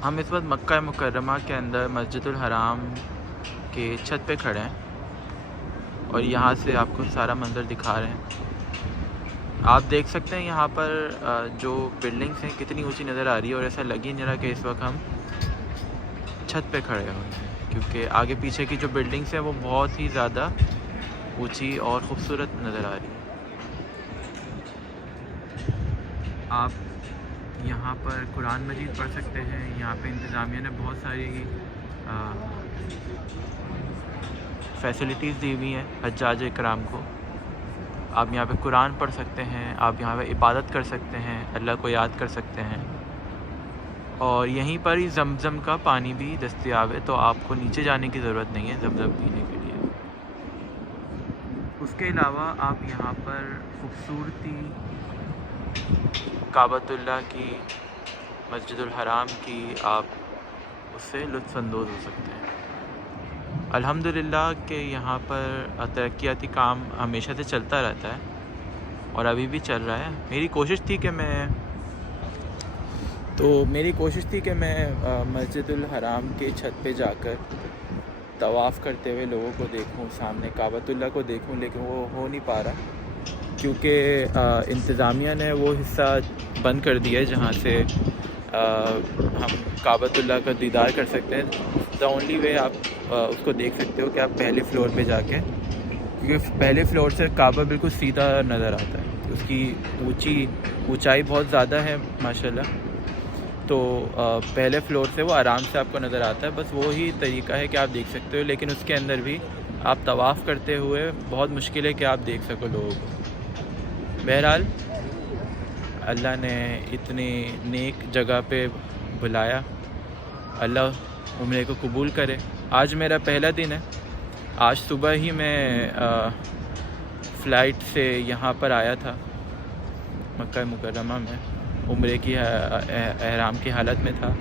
हम इस वक्त मक्का मुकर्रमा के अंदर मस्जिदुल हराम के छत पे खड़े हैं और यहाँ से आपको सारा मंज़र दिखा रहे हैं। आप देख सकते हैं यहाँ पर जो बिल्डिंग्स हैं कितनी ऊंची नज़र आ रही है, और ऐसा लग ही नहीं रहा कि इस वक्त हम छत पे खड़े हुए हैं, क्योंकि आगे पीछे की जो बिल्डिंग्स हैं वो बहुत ही ज़्यादा ऊंची और ख़ूबसूरत नज़र आ रही है। आप यहाँ पर कुरान मजीद पढ़ सकते हैं। यहाँ पे इंतज़ामिया ने बहुत सारी फैसिलिटीज़ दी हुई हैं हज्जाज इकराम को। आप यहाँ पे कुरान पढ़ सकते हैं, आप यहाँ पे इबादत कर सकते हैं, अल्लाह को याद कर सकते हैं, और यहीं पर ही ज़मज़म का पानी भी दस्तयाब है, तो आपको नीचे जाने की ज़रूरत नहीं है ज़मज़म पीने के लिए। उसके अलावा आप यहाँ पर ख़ूबसूरती काबतुल्लाह की, मस्जिदुल हराम की, आप उससे लुत्फ़अंदोज़ हो सकते हैं। अल्हम्दुलिल्लाह कि यहाँ पर तरक्याती काम हमेशा से चलता रहता है और अभी भी चल रहा है। मेरी कोशिश थी कि मैं मस्जिदुल हराम के छत पे जाकर तवाफ़ करते हुए लोगों को देखूं, सामने काबतुल्लाह को देखूं, लेकिन वो हो नहीं पा रहा क्योंकि इंतज़ामिया ने वो हिस्सा बंद कर दिया है जहाँ से हम काबतुल्लाह का दीदार कर सकते हैं। द ओनली वे आप उसको देख सकते हो कि आप पहले फ्लोर पे जाके, क्योंकि पहले फ्लोर से काबा बिल्कुल सीधा नज़र आता है। उसकी ऊंचाई बहुत ज़्यादा है माशाल्लाह, तो पहले फ्लोर से वो आराम से आपको नज़र आता है। बस वो ही तरीका है कि आप देख सकते हो, लेकिन उसके अंदर भी आप तवाफ़ करते हुए बहुत मुश्किल है कि आप देख सको लोगों को। बहरहाल अल्लाह ने इतनी नेक जगह पे बुलाया, अल्लाह उम्रे को कबूल करे। आज मेरा पहला दिन है। आज सुबह ही मैं फ़्लाइट से यहाँ पर आया था मक्का मुकर्रमा में, उम्रे की एहराम की हालत में था।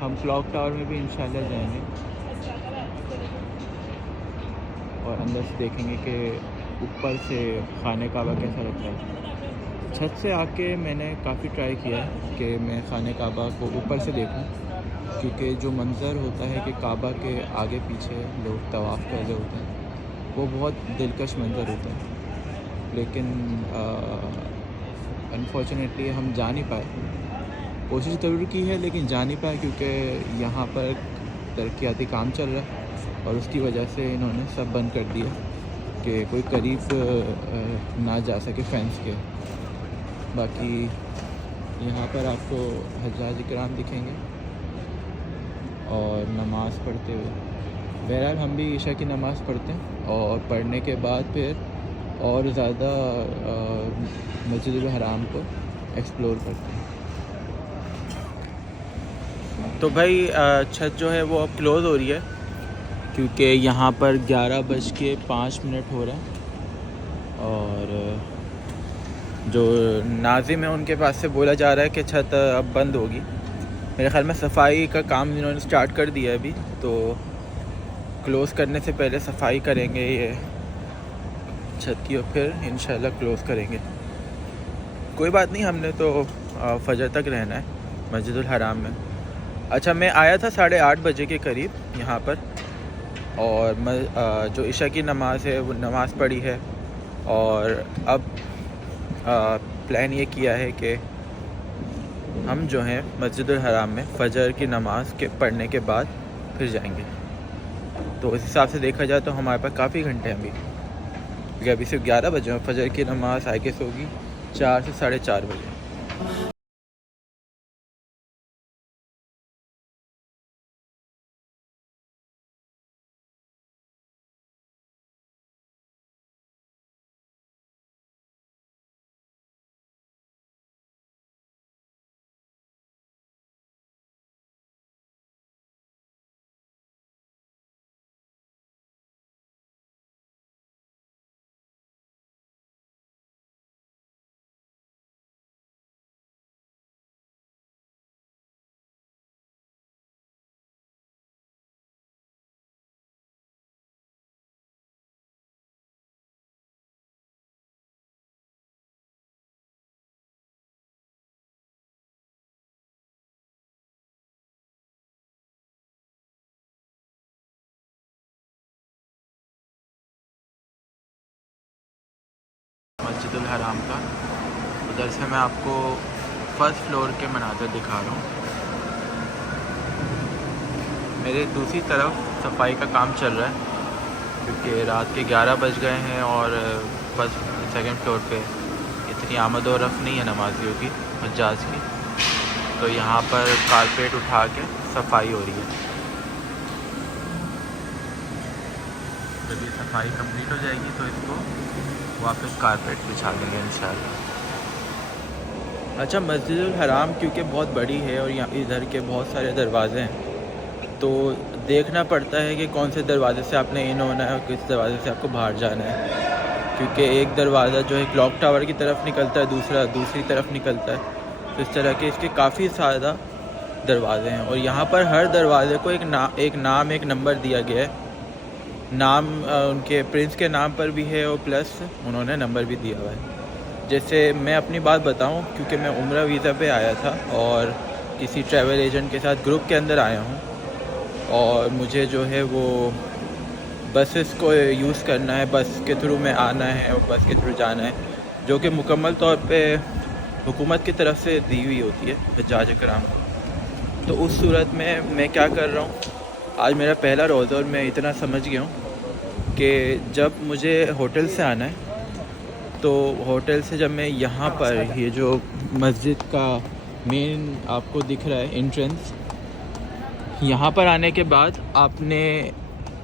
हम क्लॉक टावर में भी इंशाल्लाह जाएंगे और अंदर से देखेंगे कि ऊपर से खाने काबा कैसा लगता है। छत से आके मैंने काफ़ी ट्राई किया है कि मैं खाने काबा को ऊपर से देखूं, क्योंकि जो मंज़र होता है कि काबा के आगे पीछे लोग तवाफ़ कर रहे होते हैं, वो बहुत दिलकश मंज़र होता है। लेकिन अनफॉर्चुनेटली हम जा नहीं पाए। कोशिश ज़रूर की है लेकिन जा नहीं पाए, क्योंकि यहाँ पर तरक्याती काम चल रहा है और उसकी वजह से इन्होंने सब बंद कर दिया कि कोई करीब ना जा सके फेंस के। बाकी यहाँ पर आपको हज्जाज इकराम दिखेंगे और नमाज़ पढ़ते हुए। बहरहाल हम भी ईशा की नमाज़ पढ़ते हैं और पढ़ने के बाद फिर और ज़्यादा मस्जिदुल हराम को एक्सप्लोर करते हैं। तो भाई छत जो है वो अब क्लोज़ हो रही है, क्योंकि यहाँ पर 11:05 हो रहा है और जो नाज़िम है उनके पास से बोला जा रहा है कि छत अब बंद होगी। मेरे ख़्याल में सफाई का काम इन्होंने स्टार्ट कर दिया है अभी, तो क्लोज़ करने से पहले सफाई करेंगे ये छत की और फिर इंशाल्लाह क्लोज़ करेंगे। कोई बात नहीं, हमने तो फजर तक रहना है मस्जिदुल हराम में। अच्छा, मैं आया था 8:30 बजे के करीब यहाँ पर, और जो इशा की नमाज़ है वो नमाज़ पढ़ी है, और अब प्लान ये किया है कि हम जो हैं मस्जिदुल हराम में फ़जर की नमाज़ के पढ़ने के बाद फिर जाएंगे। तो इस हिसाब से देखा जाए तो हमारे पास काफ़ी घंटे हैं अभी, क्योंकि अभी सिर्फ 11 बजे हैं। फ़जर की नमाज़ आई गेस होगी 4 से 4:30 बजे। हराम का। उधर से मैं आपको फर्स्ट फ्लोर के मनाज़र दिखा रहा हूँ। मेरे दूसरी तरफ सफाई का काम चल रहा है क्योंकि रात के 11 बज गए हैं और फर्स्ट सेकंड फ्लोर पे इतनी आमद और रफ़्त नहीं है नमाजियों की, हज्जाज की, तो यहाँ पर कारपेट उठा के सफाई हो रही है। जब ये सफाई कंप्लीट हो जाएगी तो इसको वापस कारपेट बिछा देंगे इंशाल्लाह। अच्छा, मस्जिदुल हराम क्योंकि बहुत बड़ी है और यहाँ इधर के बहुत सारे दरवाज़े हैं, तो देखना पड़ता है कि कौन से दरवाज़े से आपने इन होना है और किस दरवाज़े से आपको बाहर जाना है, क्योंकि एक दरवाज़ा जो है क्लॉक टावर की तरफ निकलता है, दूसरा दूसरी तरफ निकलता है। तो इस तरह के इसके काफ़ी ज़्यादा दरवाज़े हैं और यहाँ पर हर दरवाज़े को एक नाम एक नंबर दिया गया है। नाम उनके प्रिंस के नाम पर भी है और प्लस उन्होंने नंबर भी दिया हुआ है। जैसे मैं अपनी बात बताऊं, क्योंकि मैं उम्रा वीज़ा पे आया था और किसी ट्रैवल एजेंट के साथ ग्रुप के अंदर आया हूं और मुझे जो है वो बसेस को यूज़ करना है, बस के थ्रू में आना है और बस के थ्रू जाना है, जो कि मुकम्मल तौर पे हुकूमत की तरफ से दी हुई होती है हज्जाज कराम को। तो उस सूरत में मैं क्या कर रहा हूँ, आज मेरा पहला रोज़ा और मैं इतना समझ गया हूँ कि जब मुझे होटल से आना है तो होटल से जब मैं यहाँ पर ये जो मस्जिद का मेन आपको दिख रहा है एंट्रेंस, यहाँ पर आने के बाद आपने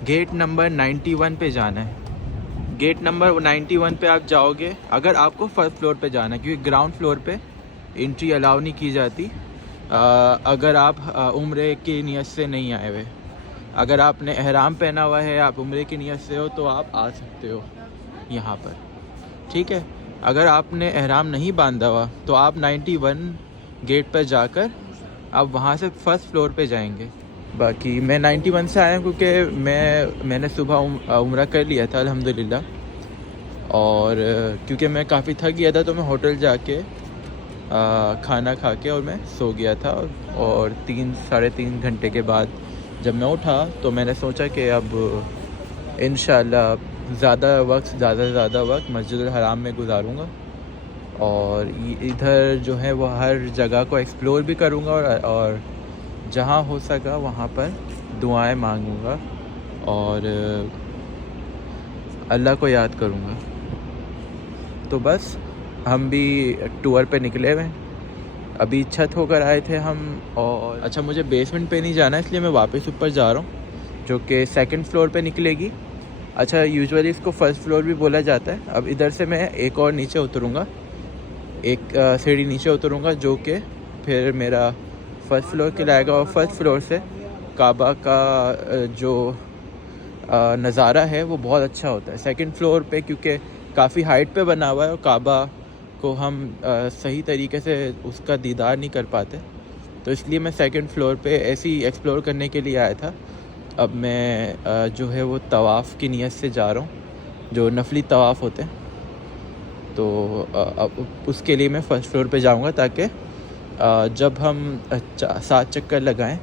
गेट नंबर 91 पे जाना है। गेट नंबर 91 पे आप जाओगे अगर आपको फर्स्ट फ्लोर पे जाना है, क्योंकि ग्राउंड फ्लोर पे एंट्री अलाउ नहीं की जाती अगर आप उम्रे की नियत से नहीं आए हुए। अगर आपने एहराम पहना हुआ है, आप उम्रे की नियत से हो, तो आप आ सकते हो यहाँ पर, ठीक है। अगर आपने एहराम नहीं बांधा हुआ तो आप 91 गेट पर जाकर आप वहाँ से फर्स्ट फ्लोर पे जाएंगे। बाकी मैं 91 से आया क्योंकि मैंने सुबह उम्रा कर लिया था अल्हम्दुलिल्लाह, और क्योंकि मैं काफ़ी थक गया था तो मैं होटल जाके खाना खा के और मैं सो गया था। और 3-3.5 घंटे के बाद जब मैं उठा तो मैंने सोचा कि अब इंशाल्लाह ज़्यादा से ज़्यादा वक्त मस्जिदुल हराम में गुजारूँगा और इधर जो है वो हर जगह को एक्सप्लोर भी करूँगा और जहाँ हो सका वहाँ पर दुआएं मांगूँगा और अल्लाह को याद करूँगा। तो बस हम भी टूर पे निकले हुए हैं, अभी छत होकर आए थे हम। और अच्छा, मुझे बेसमेंट पे नहीं जाना इसलिए मैं वापस ऊपर जा रहा हूँ जो कि सेकंड फ्लोर पे निकलेगी। अच्छा, यूजुअली इसको फर्स्ट फ्लोर भी बोला जाता है। अब इधर से मैं एक और नीचे उतरूँगा, एक सीढ़ी नीचे उतरूँगा जो कि फिर मेरा फर्स्ट फ्लोर कहलाएगा। और फर्स्ट फ्लोर से काबा का जो नज़ारा है वो बहुत अच्छा होता है। सेकंड फ्लोर पे क्योंकि काफ़ी हाइट पे बना हुआ है और काबा को हम सही तरीके से उसका दीदार नहीं कर पाते, तो इसलिए मैं सेकंड फ्लोर पे ऐसे ही एक्सप्लोर करने के लिए आया था। अब मैं जो है वो तवाफ़ की नियत से जा रहा हूँ, जो नफली तवाफ़ होते हैं, तो अब उसके लिए मैं फ़र्स्ट फ्लोर पे जाऊँगा ताकि जब हम 7 चक्कर लगाएं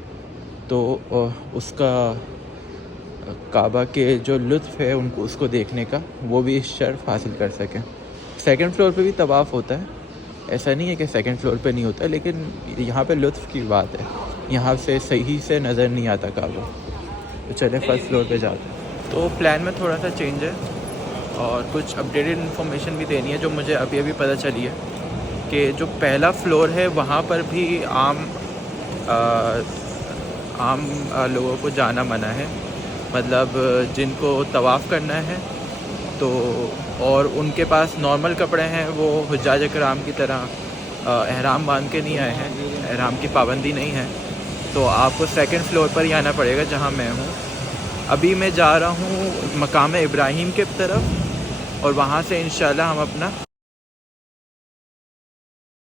तो उसका काबा के जो लुत्फ़ है उनको उसको देखने का वो भी शर्फ़ हासिल कर सकें। सेकंड फ्लोर पे भी तवाफ़ होता है, ऐसा नहीं है कि सेकंड फ्लोर पे नहीं होता, लेकिन यहाँ पे लुत्फ़ की बात है, यहाँ से सही से नज़र नहीं आता काबा। तो चले फर्स्ट फ्लोर पे जाते हैं। तो प्लान में थोड़ा सा चेंज है और कुछ अपडेटेड इन्फॉर्मेशन भी देनी है जो मुझे अभी पता चली है कि जो पहला फ्लोर है वहाँ पर भी आम लोगों को जाना मना है, मतलब जिनको तवाफ़ करना है तो, और उनके पास नॉर्मल कपड़े हैं, वो हुज्जाज कराम की तरह एहराम बांध के नहीं आए हैं, एहराम की पाबंदी नहीं है, तो आपको सेकंड फ्लोर पर ही आना पड़ेगा जहाँ मैं हूँ। अभी मैं जा रहा हूँ मकाम इब्राहिम के तरफ और वहाँ से इंशाल्लाह हम अपना